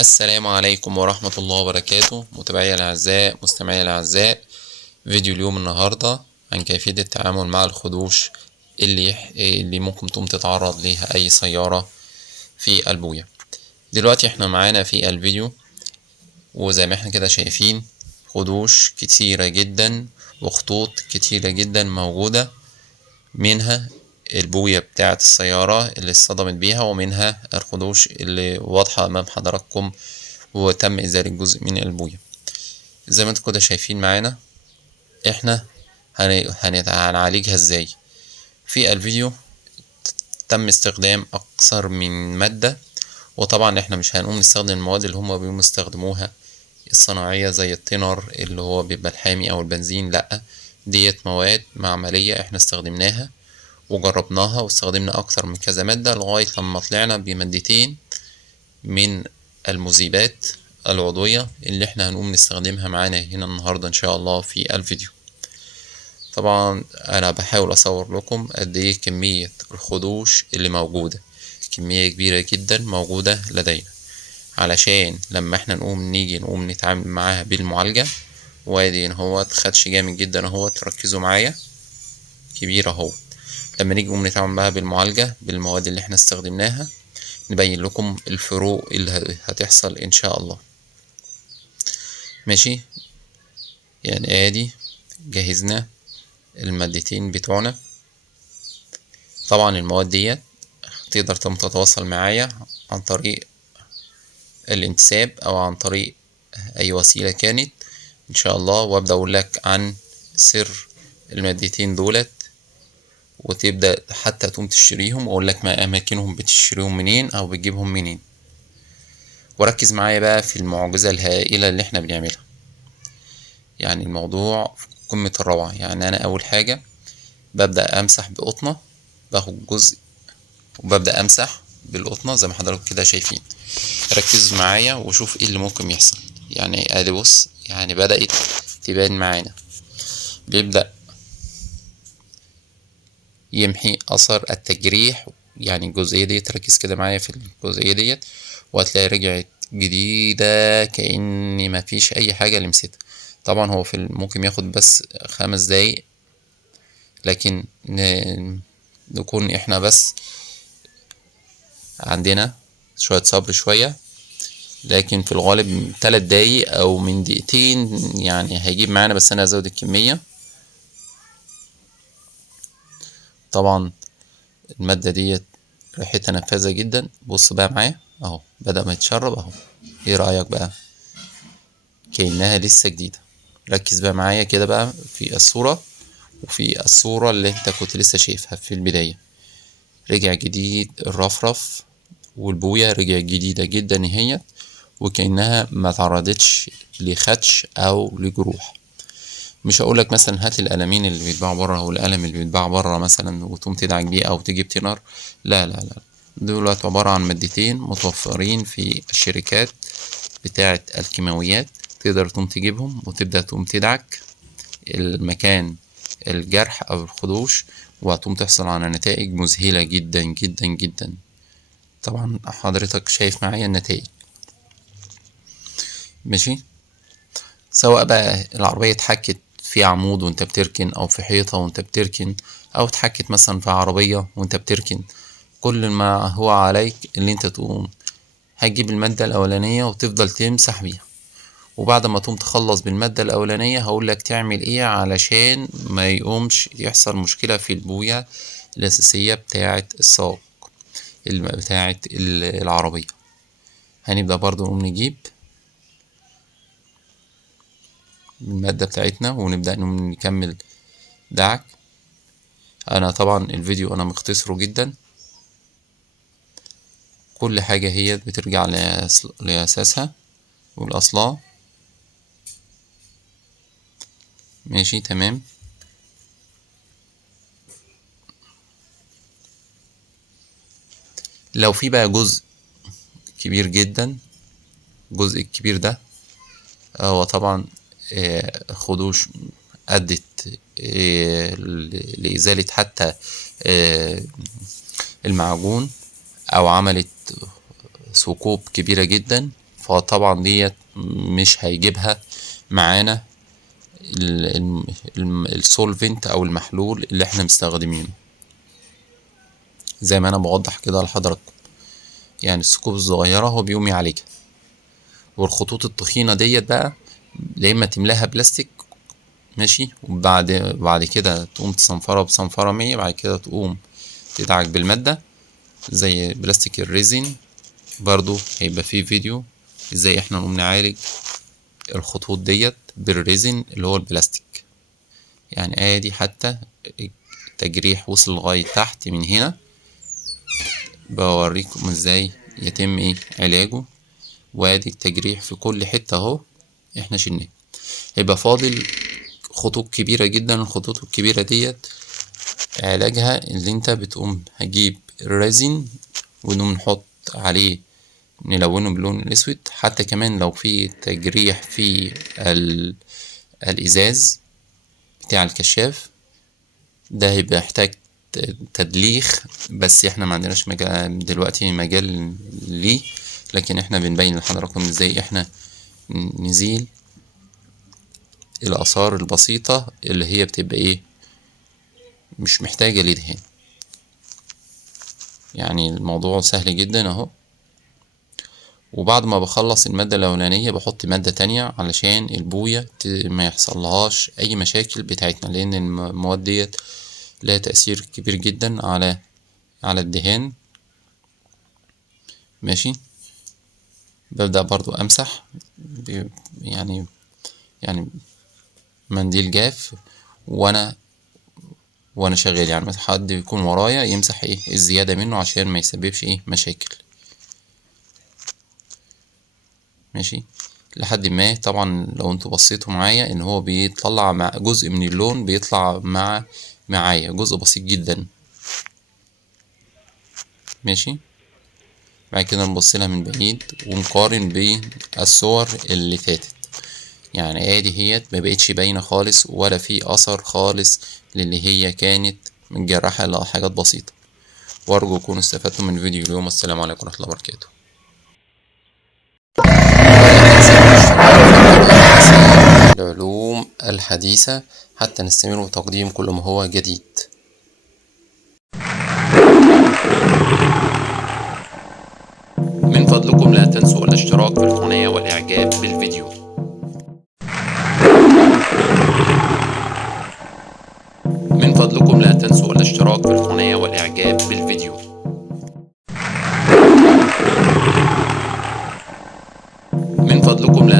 السلام عليكم ورحمة الله وبركاته، متابعي الأعزاء مستمعي الأعزاء. فيديو اليوم النهاردة عن كيفية التعامل مع الخدوش اللي ممكن تقوم تتعرض ليها أي سيارة في البوية. دلوقتي احنا معانا في الفيديو وزي ما احنا كده شايفين خدوش كتيرة جدا وخطوط كتيرة جدا موجودة، منها البوية بتاعة السيارة اللي اصطدمت بيها، ومنها الخدوش اللي واضحة أمام حضراتكم وتم إزالة جزء من البوية. زي ما انتم كده شايفين معانا احنا هنعالجها ازاي. في الفيديو تم استخدام أكثر من مادة، وطبعا احنا مش هنقوم نستخدم المواد اللي هما بيقوموا يستخدموها الصناعية زي التينر اللي هو بيبقى الحامي أو البنزين، لأ، ديت مواد معملية احنا استخدمناها وجربناها واستخدمنا أكتر من كذا مادة لغاية لما طلعنا بمادتين من المذيبات العضوية اللي احنا هنقوم نستخدمها معانا هنا النهاردة إن شاء الله في الفيديو. طبعا أنا بحاول أصور لكم قد إيه كمية الخدوش اللي موجودة، كمية كبيرة جدا موجودة لدينا، علشان لما احنا نيجي نتعامل معاها بالمعالجة. وادي اهوت خدش جامد جدا اهوت، ركزوا معايا، كبير اهو. لما نيجي نتعامل معاها بالمعالجة بالمواد اللي احنا استخدمناها نبين لكم الفروق اللي هتحصل ان شاء الله. ماشي، يعني ادي جهزنا المادتين بتوعنا. طبعا المواد ديت تقدر تتواصل معايا عن طريق الانتساب او عن طريق اي وسيلة كانت ان شاء الله، وابدأ اقول لك عن سر المادتين دولت، وتبدأ حتى تقوم تشتريهم واقول لك ما اماكنهم بتشتريهم منين او بتجيبهم منين. وركز معايا بقى في المعجزة الهائلة اللي احنا بنعملها، يعني الموضوع في قمة الروعة. يعني انا اول حاجة ببدأ امسح بقطنة، باخد جزء وببدأ امسح بالقطنة زي ما حضراتكم كده شايفين. ركز معايا وشوف ايه اللي ممكن يحصل. يعني ادي بص، يعني بدأت تبان معانا، بيبدأ يمحي اثر التجريح. يعني الجزئية ديت ركز كده معايا في الجزئية ديت، وهتلاقي رجعت جديدة كأن مفيش اي حاجة لمستها. طبعا هو ممكن ياخد بس 5 دقايق، لكن نكون احنا بس عندنا شوية صبر شوية، لكن في الغالب 3 دقايق او من دقيقتين يعني هيجيب معانا. بس انا هزود الكمية. طبعا المادة ديت ريحتها نفاذة جدا. بص بقى معايا اهو بدأ ما يتشرب اهو. ايه رأيك بقى؟ كأنها لسه جديدة. ركز بقى معايا كده بقى في الصورة وفي الصورة اللي انت كنت لسه شايفها في البداية. رجع جديد الرفرف، والبوية رجعت جديدة جدا هي، وكأنها ما تعرضتش لخدش او لجروح. مش هقولك مثلا هات القلمين اللي بيتباعوا بره او القلم اللي بيتباع بره مثلا وتقوم تدعك بيه او تجيب تينر، لا لا لا، دولت عبارة عن مادتين متوفرين في الشركات بتاعة الكيماويات، تقدر تقوم تجيبهم وتبدأ تقوم تدعك المكان الجرح او الخدوش، وهتقوم تحصل على نتائج مذهلة جدا جدا جدا. طبعا حضرتك شايف معايا النتائج. ماشي، سواء بقى العربية اتحكت في عمود وانت بتركن، او في حيطة وانت بتركن، او اتحكت مثلا في عربية وانت بتركن، كل ما هو عليك اللي انت تقوم هتجيب المادة الاولانية وتفضل تمسح بيها. وبعد ما تقوم تخلص بالمادة الاولانية هقولك تعمل ايه علشان ما يقومش يحصل مشكلة في البوية الاساسية بتاعة السائق بتاعة العربية. هنبدأ برضو نقوم نجيب المادة بتاعتنا ونبدأ نكمل دعك. انا طبعا الفيديو انا مختصره جدا، كل حاجة هي بترجع لأساسها والأصلها. ماشي تمام. لو في بقى جزء كبير جدا، الجزء الكبير ده هو طبعا خدوش أدت لإزالة حتى المعجون، أو عملت ثقوب كبيرة جدا فطبعا ديت مش هيجيبها معانا السولفنت او المحلول اللي احنا مستخدمينه، زي ما انا بوضح كده لحضراتكم. يعني الثقوب الصغيرة هو بيقوم يعالجها، والخطوط التخينة ديت بقى يا اما تملاها بلاستيك ماشي، وبعد كده تقوم تصنفرها بصنفرة 100، بعد كده تقوم تدعك بالمادة زي بلاستيك الريزين. برضو هيبقى فيه فيديو ازاي احنا نقوم نعالج الخطوط ديت بالريزين اللي هو البلاستيك. يعني ادي حتى التجريح وصل لغاية تحت من هنا، بوريكم ازاي يتم علاجه. وادي التجريح في كل حتة اهو احنا شلناه. هيبقى فاضل خطوط كبيرة جدا. الخطوط الكبيرة ديت علاجها اللي انت بتقوم هجيب الريزين ونقوم نحط عليه نلونه باللون الاسود. حتى كمان لو في تجريح في الازاز بتاع الكشاف ده هيبقى يحتاج تدليخ، بس احنا ما عندناش دلوقتي مجال ليه، لكن احنا بنبين لحضراتكم ازاي احنا نزيل الاثار البسيطة اللي هي بتبقى مش محتاجة لدهان. يعني الموضوع سهل جدا اهو. وبعد ما بخلص المادة الأولانية بحط مادة تانية علشان البوية ما يحصلهاش أي مشاكل بتاعتنا، لأن المواد ديت لها تأثير كبير جدا على الدهان ماشي. ببدأ برضو أمسح يعني منديل جاف وأنا شغال، يعني مثلا حد يكون ورايا يمسح الزيادة منه عشان ما يسببش مشاكل ماشي. لحد ما طبعا لو انتوا بصيتوا معايا ان هو بيطلع مع جزء من اللون بيطلع معايا جزء بسيط جدا ماشي. بعد كده نبص لها من بعيد ونقارن بالصور اللي فاتت. يعني ادي هيت ما بقتش باينه خالص ولا في اثر خالص للي هي كانت متجرحه لحاجات بسيطه. وارجو تكونوا استفدتوا من فيديو اليوم. السلام عليكم ورحمه الله وبركاته. العلوم الحديثة حتى نستمر بتقديم كل ما هو جديد. من فضلكم لا تنسوا الاشتراك في القناة والإعجاب بالفيديو. من فضلكم لا تنسوا الاشتراك في القناة والإعجاب بالفيديو. من فضلكم لا